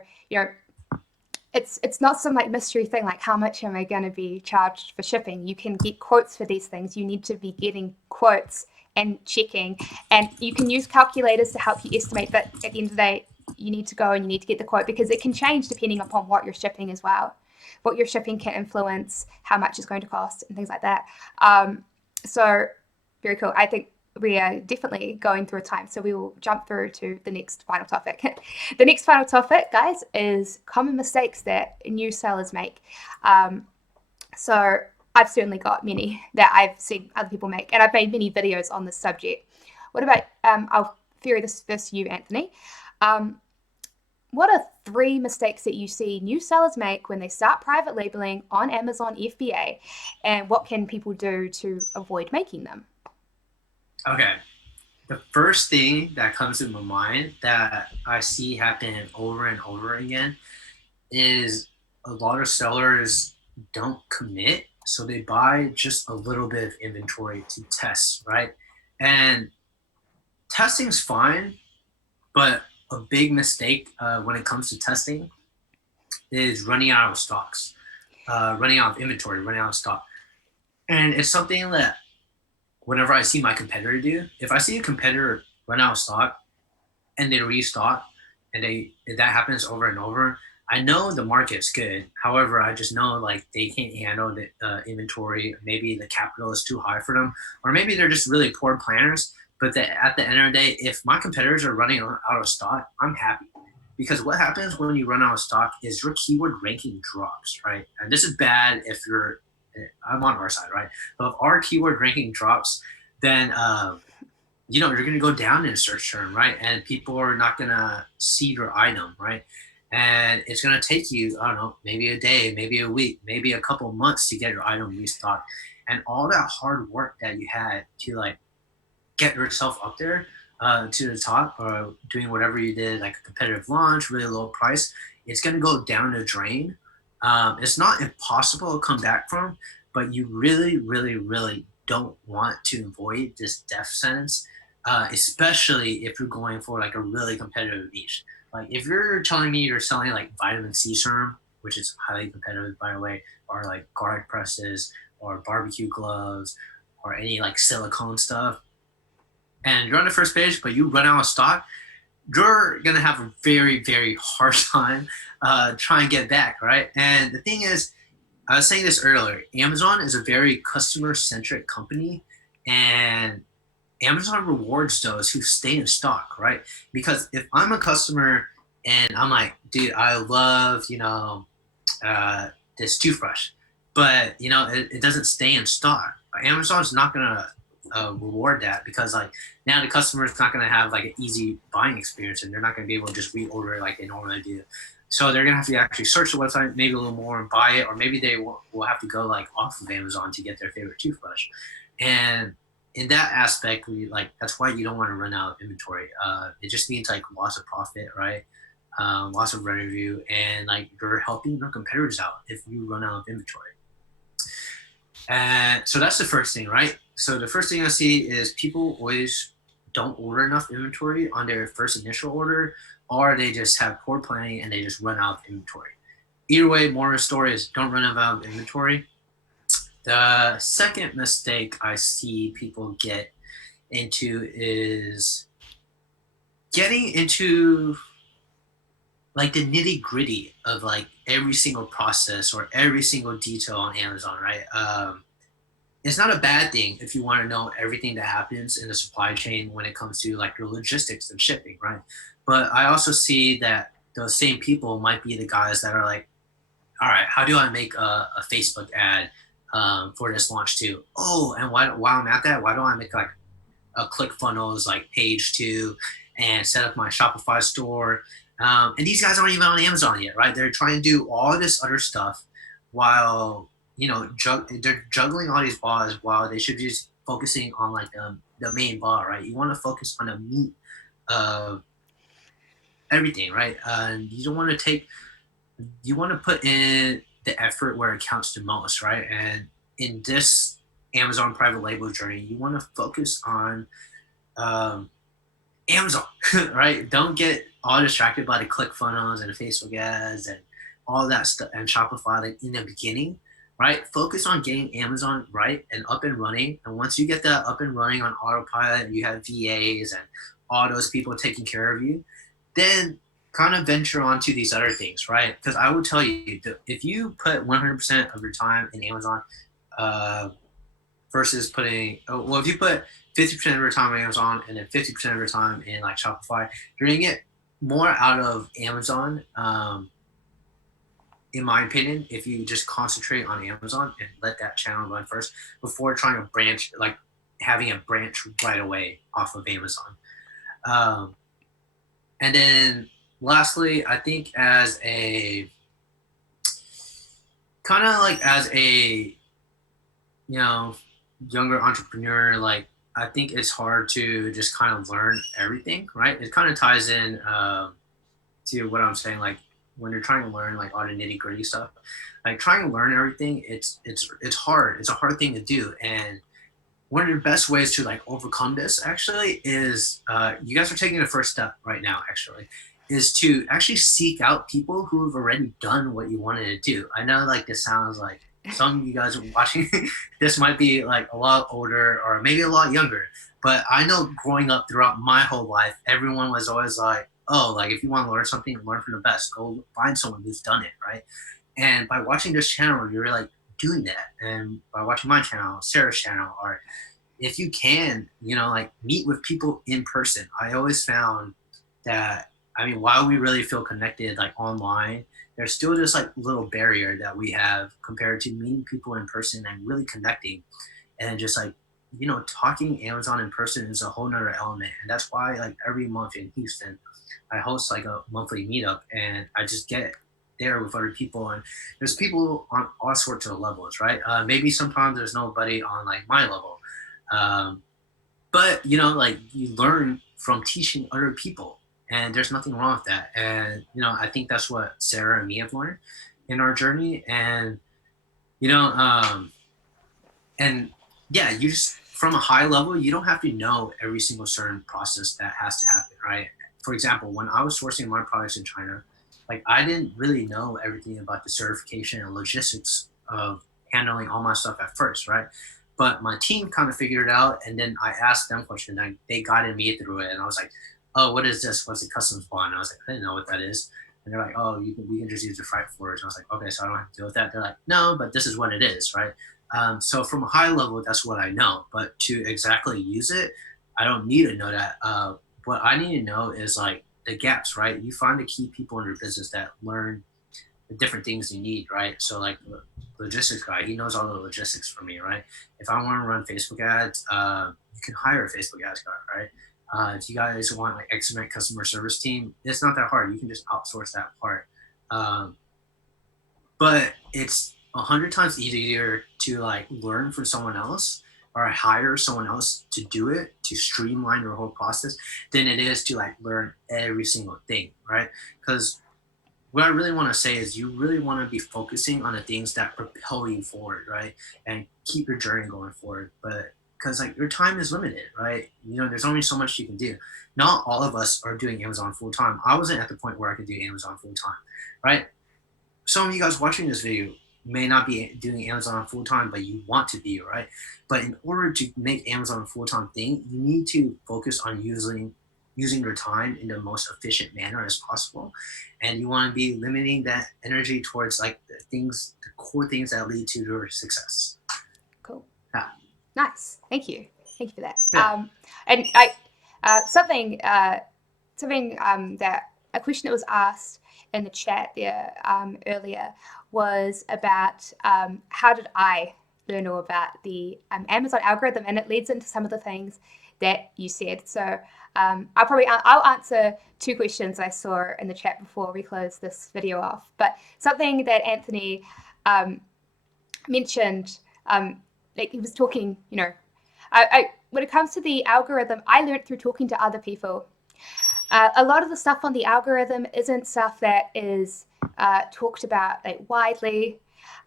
it's not some like mystery thing like how much am I going to be charged for shipping. You can get quotes for these things. You need to be getting quotes and checking, and you can use calculators to help you estimate. But at the end of the day, you need to go and you need to get the quote, because it can change depending upon what you're shipping as well. What you're shipping can influence how much it's going to cost and things like that. So very cool. I think we are definitely going through a time, so we will jump through to the next final topic. The next final topic, guys, is common mistakes that new sellers make. So I've certainly got many that I've seen other people make, and I've made many videos on this subject. What about, I'll theory this first to you, Anthony. What are 3 mistakes that you see new sellers make when they start private labeling on Amazon FBA, and what can people do to avoid making them? Okay. The first thing that comes to my mind that I see happen over and over again is a lot of sellers don't commit. So they buy just a little bit of inventory to test, right? And testing's fine, but a big mistake when it comes to testing is running out of stocks, running out of inventory, running out of stock. And it's something that whenever I see my competitor do, if I see a competitor run out of stock and they restock, and that happens over and over, I know the market's good. However, I just know like they can't handle the inventory. Maybe the capital is too high for them, or maybe they're just really poor planners. But at the end of the day, if my competitors are running out of stock, I'm happy, because what happens when you run out of stock is your keyword ranking drops, right? And this is bad if I'm on our side, right? But if our keyword ranking drops, then you're going to go down in a search term, right? And people are not going to see your item, right? And it's going to take you, I don't know, maybe a day, maybe a week, maybe a couple months to get your item restocked. And all that hard work that you had to like get yourself up there to the top, or doing whatever you did, like a competitive launch, really low price, it's going to go down the drain. It's not impossible to come back from, but you really, really, really don't want to avoid this death sentence, especially if you're going for like a really competitive niche. Like if you're telling me you're selling like vitamin C serum, which is highly competitive by the way, or like garlic presses or barbecue gloves or any like silicone stuff, and you're on the first page, but you run out of stock, you're gonna have a very, very hard time trying to get back, right? And the thing is, I was saying this earlier, Amazon is a very customer-centric company, and Amazon rewards those who stay in stock, right? Because if I'm a customer and I'm like, dude, I love, this toothbrush, but, it doesn't stay in stock, Amazon's not going to reward that, because like now the customer is not going to have like an easy buying experience, and they're not going to be able to just reorder like they normally do. So they're going to have to actually search the website maybe a little more and buy it, or maybe they will have to go like off of Amazon to get their favorite toothbrush. And in that aspect, that's why you don't want to run out of inventory. It just means like loss of profit, right? Loss of revenue, and like you're helping your competitors out if you run out of inventory. And so that's the first thing, right? So the first thing I see is people always don't order enough inventory on their first initial order, or they just have poor planning and they just run out of inventory. Either way, moral of the story is don't run out of inventory. The second mistake I see people get into is getting into like the nitty gritty of like every single process or every single detail on Amazon, right? It's not a bad thing if you want to know everything that happens in the supply chain when it comes to like your logistics and shipping, right? But I also see that those same people might be the guys that are like, all right, how do I make a Facebook ad for this launch too. Oh, and while I'm at that, why don't I make like a ClickFunnels like page too, and set up my Shopify store? And these guys aren't even on Amazon yet, right? They're trying to do all this other stuff while they're juggling all these balls while they should be just focusing on like the main ball, right? You want to focus on the meat of everything, right? You don't want to take, you want to put in the effort where it counts the most, right? And in this Amazon private label journey, you want to focus on um, Amazon, right? Don't get all distracted by the ClickFunnels and the Facebook ads and all that stuff and Shopify like in the beginning, right? Focus on getting Amazon right and up and running. And once you get that up and running on autopilot, and you have VAs and all those people taking care of you, then kind of venture onto these other things, right? Because I would tell you, if you put 100% of your time in Amazon, uh, versus putting, well, if you put 50% of your time on Amazon and then 50% of your time in like Shopify, you're gonna get more out of Amazon, in my opinion, if you just concentrate on Amazon and let that channel run first before trying to branch, like having a branch right away off of Amazon. Um, and then lastly, I think as a kind of like as a younger entrepreneur, like I think it's hard to just kind of learn everything, right? It kind of ties in to what I'm saying, like when you're trying to learn like all the nitty gritty stuff, like trying to learn everything, it's hard. It's a hard thing to do, and one of the best ways to like overcome this actually is you guys are taking the first step right now actually is to actually seek out people who have already done what you wanted to do. I know like this sounds like some of you guys are watching this might be like a lot older or maybe a lot younger, but I know growing up throughout my whole life everyone was always like, oh, like if you want to learn something, learn from the best, go find someone who's done it, right? And by watching this channel you're like doing that, and by watching my channel, Sarah's channel, or if you can, like meet with people in person. I always found that, I mean, while we really feel connected like online, there's still this like little barrier that we have compared to meeting people in person and really connecting, and just like, talking Amazon in person is a whole nother element. And that's why like every month in Houston, I host like a monthly meetup and I just get there with other people, and there's people on all sorts of levels, right? Maybe sometimes there's nobody on like my level, um, but like you learn from teaching other people, and there's nothing wrong with that. And I think that's what Sarah and me have learned in our journey. And you know, and yeah, you just from a high level, you don't have to know every single certain process that has to happen, right? For example, when I was sourcing my products in China, like I didn't really know everything about the certification and logistics of handling all my stuff at first, right? But my team kind of figured it out, and then I asked them questions, and they guided me through it. And I was like, "Oh, what is this? What's a customs bond?" And I was like, "I didn't know what that is." And they're like, "Oh, we can just use the freight forwards." And I was like, "Okay, so I don't have to deal with that." They're like, "No, but this is what it is, right?" So from a high level, that's what I know. But to exactly use it, I don't need to know that. What I need to know is like the gaps, right? You find the key people in your business that learn the different things you need, right? So like the logistics guy, he knows all the logistics for me, right? If I want to run Facebook ads, you can hire a Facebook ads guy, right? If you guys want like excellent customer service team, it's not that hard. You can just outsource that part. Um, but it's 100 times easier to like learn from someone else or hire someone else to do it to streamline your whole process than it is to like learn every single thing, right? Because what I really want to say is you really want to be focusing on the things that propel you forward, right? And keep your journey going forward. But because like your time is limited, right? There's only so much you can do. Not all of us are doing Amazon full time. I wasn't at the point where I could do Amazon full time, right? Some of you guys watching this video may not be doing Amazon full time, but you want to be, right? But in order to make Amazon a full time thing, you need to focus on using your time in the most efficient manner as possible, and you want to be limiting that energy towards like the core things that lead to your success. Cool. Yeah. Nice. Thank you. Thank you for that. Yeah. And I something that a question that was asked in the chat there earlier was about how did I learn all about the Amazon algorithm, and it leads into some of the things that you said. So I'll answer two questions I saw in the chat before we close this video off. But something that Anthony mentioned, like he was talking, when it comes to the algorithm, I learned through talking to other people. A lot of the stuff on the algorithm isn't stuff that is talked about like widely.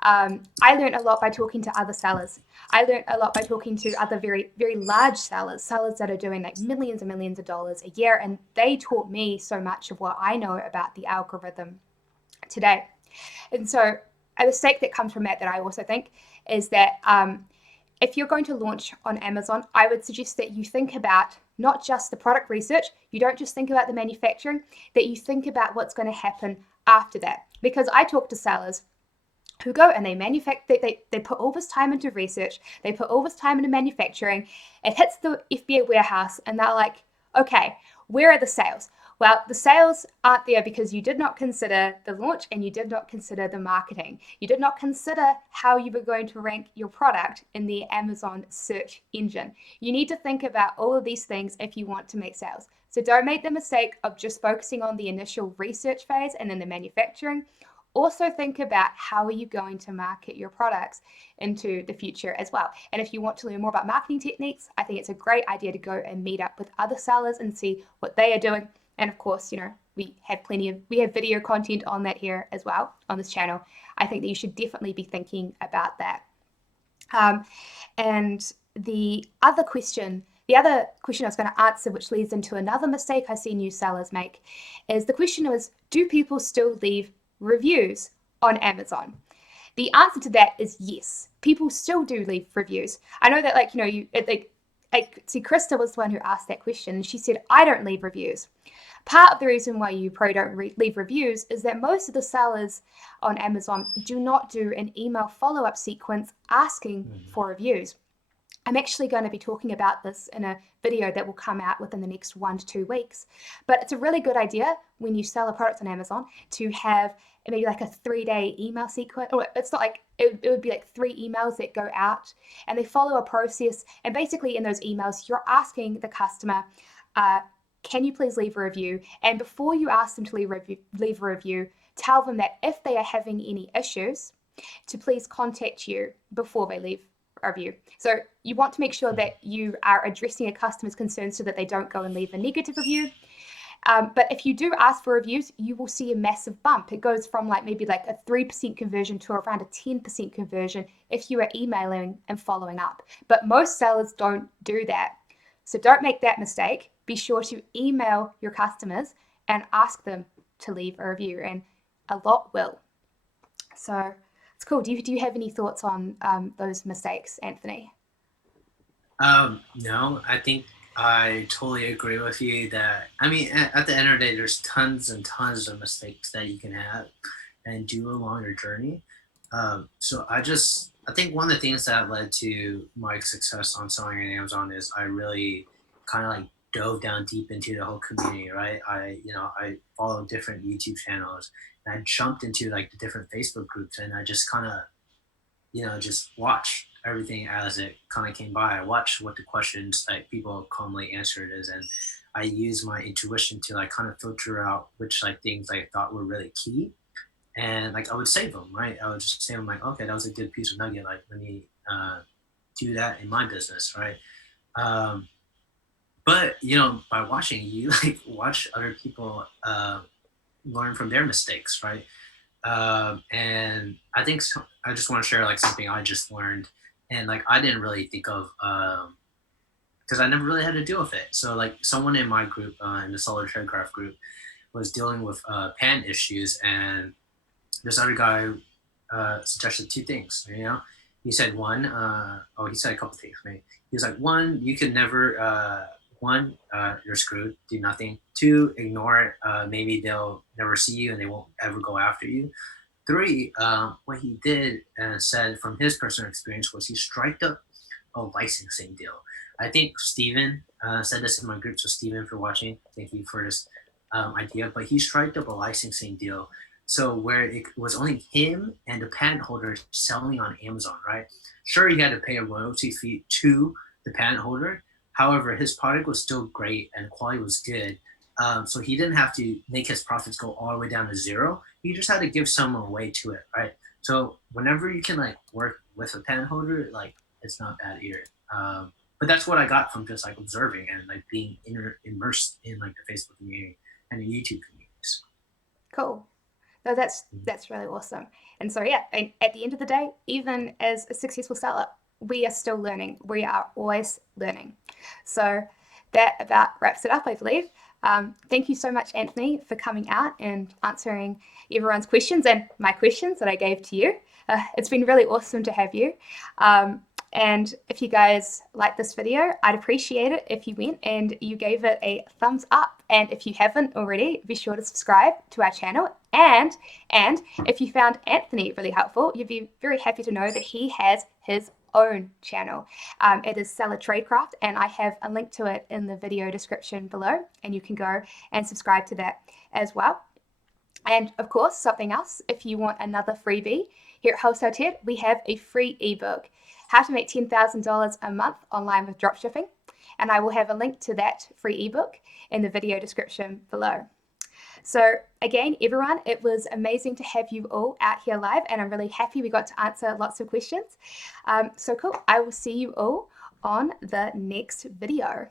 I learned a lot by talking to other sellers. I learned a lot by talking to other very, very large sellers that are doing like millions and millions of dollars a year. And they taught me so much of what I know about the algorithm today. And so a mistake that comes from that I also think is that if you're going to launch on Amazon, I would suggest that you think about not just the product research, you don't just think about the manufacturing, that you think about what's going to happen after that. Because I talk to sellers who go and they manufacture, they put all this time into research, they put all this time into manufacturing, it hits the FBA warehouse, and they're like, okay, where are the sales? Well, the sales aren't there because you did not consider the launch and you did not consider the marketing. You did not consider how you were going to rank your product in the Amazon search engine. You need to think about all of these things if you want to make sales. So don't make the mistake of just focusing on the initial research phase and then the manufacturing. Also think about how are you going to market your products into the future as well. And if you want to learn more about marketing techniques, I think it's a great idea to go and meet up with other sellers and see what they are doing. And of course, we have video content on that here as well on this channel. I think that you should definitely be thinking about that. And the other question I was going to answer, which leads into another mistake I see new sellers make, is the question was, do people still leave reviews on Amazon? The answer to that is yes. People still do leave reviews. I know that, see, Krista was the one who asked that question, and she said, I don't leave reviews. Part of the reason why you probably don't leave reviews is that most of the sellers on Amazon do not do an email follow-up sequence asking for reviews. I'm actually going to be talking about this in a video that will come out within the next 1 to 2 weeks. But it's a really good idea when you sell a product on Amazon to have maybe like a 3-day email sequence. Or it's not like, it would be like 3 emails that go out and they follow a process. And basically in those emails, you're asking the customer, can you please leave a review? And before you ask them to leave a review, tell them that if they are having any issues, to please contact you before they leave a review. So you want to make sure that you are addressing a customer's concerns so that they don't go and leave a negative review. But if you do ask for reviews, you will see a massive bump. It goes from maybe a 3% conversion to around a 10% conversion if you are emailing and following up. But most sellers don't do that. So don't make that mistake. Be sure to email your customers and ask them to leave a review, and a lot will. So it's cool. Do you have any thoughts on those mistakes, Anthony? No, I think I totally agree with you that, at the end of the day, there's tons and tons of mistakes that you can have and do along your journey. So I think one of the things that led to my success on selling on Amazon is I really kind of dove down deep into the whole community, right? I followed different YouTube channels, and I jumped into the different Facebook groups, and I just kind of, just watched everything as it kind of came by. I watched what the questions people commonly answered is, and I used my intuition to kind of filter out which things I thought were really key, and I would save them, right? I would just say them okay, that was a good piece of nugget. Let me do that in my business, right? But by watching, you watch other people learn from their mistakes, right? And I think I just want to share something I just learned, and I didn't really think of because I never really had to deal with it. So someone in my group, in the Solar Tradecraft group, was dealing with pan issues, and this other guy suggested 2 things. He said one, he said a couple things. Maybe. He was one, you can never. One, you're screwed. Do nothing. 2, ignore it. Maybe they'll never see you and they won't ever go after you. 3, what he did and said from his personal experience was he striked up a licensing deal. I think Steven said this in my group. So Steven, for watching, thank you for this idea. But he striked up a licensing deal So where it was only him and the patent holder selling on Amazon, right? Sure, he had to pay a royalty fee to the patent holder. However, his product was still great and quality was good. So he didn't have to make his profits go all the way down to zero. He just had to give some away to it, right? So whenever you can like work with a patent holder, like it's not bad either. But that's what I got from just like observing and like being immersed in like the Facebook community and the YouTube communities. Cool. No, that's really awesome. And so yeah, at the end of the day, even as a successful startup, we are still learning. We are always learning. So that about wraps it up, I believe. Thank you so much, Anthony, for coming out and answering everyone's questions and my questions that I gave to you. It's been really awesome to have you. And if you guys like this video, I'd appreciate it if you went and you gave it a thumbs up. And if you haven't already, be sure to subscribe to our channel. And if you found Anthony really helpful, you'd be very happy to know that he has his own channel. It is Seller Tradecraft, and I have a link to it in the video description below, and you can go and subscribe to that as well. And of course, something else, if you want another freebie, here at Wholesale Ted, we have a free ebook, How to Make $10,000 a Month Online with Dropshipping. And I will have a link to that free ebook in the video description below. So again, everyone, it was amazing to have you all out here live, and I'm really happy we got to answer lots of questions. So cool. I will see you all on the next video.